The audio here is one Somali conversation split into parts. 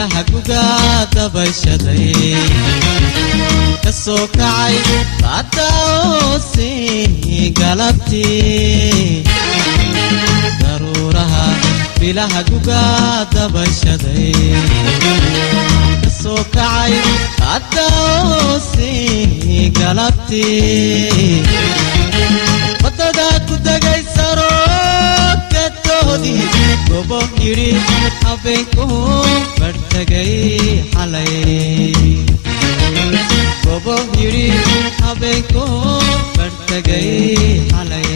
bilaha gugaada bashaday kasoo kacay baada oosi galabtii daruuraha bilaha gugaada bashaday kasoo kacay baada oosi galabtii wadada ku tagay saroodkatoodii gobo yidhi habeenku bartagay xalay gobo yidhi habeenku bartagay xalay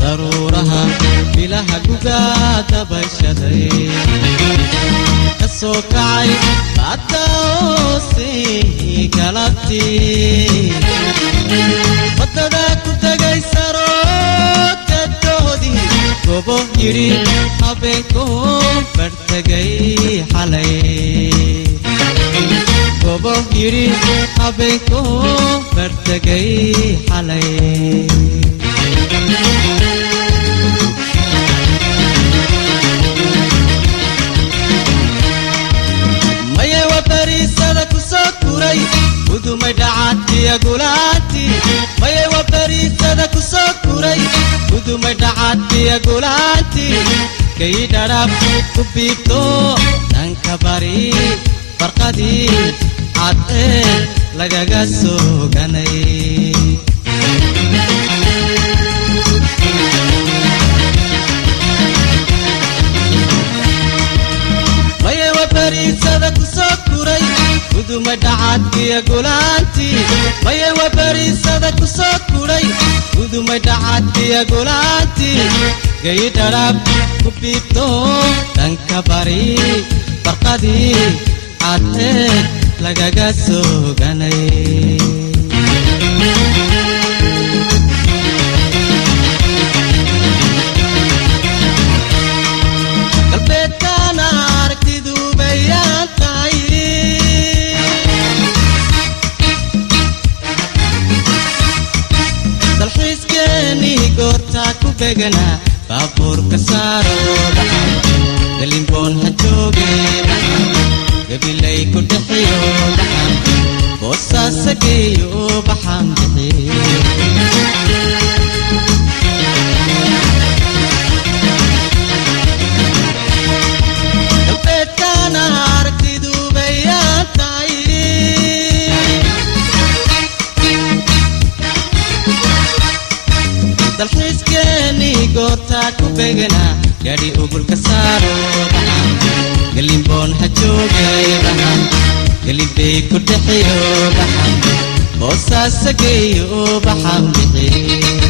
daruuraha bilaha gugaada bashaday kasoo kacay baada oosi galabtii wadada ku tagay saroodkatoodii gobo yidhi habeenku bartagay xalay gobo yidhi habeenku bartagay xalay udumay dhacadkiya gulaanti maye wa bariisada ku soo kuray udumay dhacadkiya gulaanti kay dharab ku biibto dhanka bari farqadii cadee lagaga soo ganay maye wa bariisada ku soo kuray udumay dhacadkiya gulaanti maye wa bariisada ku soo kuray udumay dhacadkiya gulaanti gay dharab ku biibto dhanka bari farqadii cadee lagaga soo ganay galbeedkana aragtidu bayaan tahay dalxiiskeenii goortaa ku begana baabuurka saaro baxan galimboon ha jooge baxan gabilay ku dhexiyo baxan boosaasa geeyo baxan bixiyo galbeedkana aragtidu bayaan tahay dalxiiskeenii goortaa ku begana gaadhi ubulka saaro baxan galimboon ha jooge baxan galimbay ku dhexiyo baxan boosaasa geeyo baxan bixiyo